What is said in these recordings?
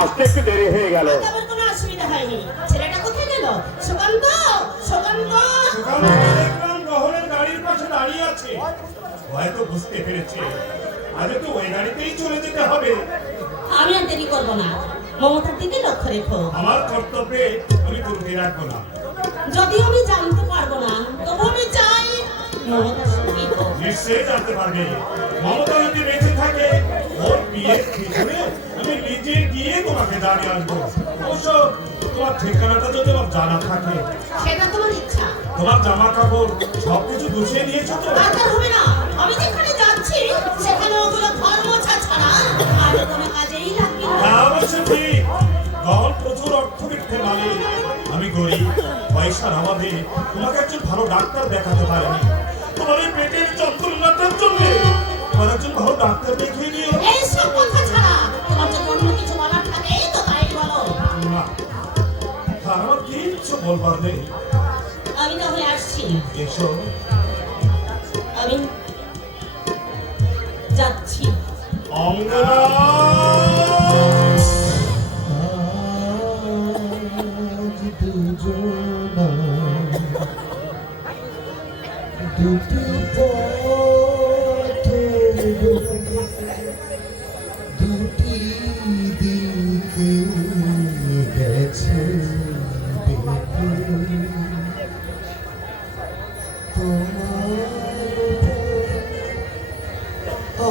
আসতে একটু দেরি হয়ে গেল। কোনো অসুবিধা হয়নি। ছেলেটা কোথায় গেল? সুকান্ত? সুকান্ত? সেখানে দেখলাম গহনের গাড়ির পাশে দাঁড়িয়ে আছে। হয়তো বুঝতে পেরেছে। আজ তো ওই গাড়িতেই চলে যেতে হবে। আমি আর দেরি করব না। মমতার দিকে লক্ষ্য রেখো। আমার কর্তব্যে আমি তুলতে রাখব না। যদিও আমি জানতে পারব না তবু আমি চাই মমতার সঙ্গী নিশ্চয়ই জানতে পারবে। মমতা যদি বেঁচে থাকে আসব অবশ্য তোমার ঠিকানাটা যদি আমার জানা থাকে। সেটা তোমার ইচ্ছা। তোমার জামা কাপড় সবকিছু গুছিয়ে নিয়েছো তো? দরকার হবে না আমি যেখানে যাচ্ছি সেখানে ওগুলো ঘর মোছা ছাড়া আর কোনো কাজেই লাগবে না। অবশ্য ঠিক। গহন প্রচুর অর্থবিত্তের মালিক। আমি গরিব পয়সার অভাবে তোমাকে একজন ভালো ডাক্তার দেখাতে পারিনি। তোমার এই পেটের যন্ত্রণাটার জন্য তোমার একজন ভালো ডাক্তার দেখিয়ে না। আর আমার কিচ্ছু বলবার নেই। আমি তাহলে আসছি। এসো। আমি যাচ্ছি। অঙ্গনা দুটি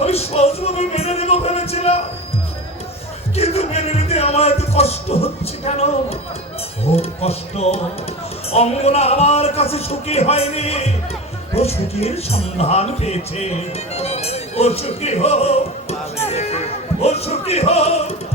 আমি সহজভাবে মেনে নেব ভেবেছিলাম। কিন্তু মেনে নিতে আমার এত কষ্ট হচ্ছে কেন? খুব কষ্ট। অঙ্গনা আমার কাছে সুখী হয়নি। ও সুখীর সন্ধান পেয়েছে। ও ও সুখী হোক। ও সুখী হোক।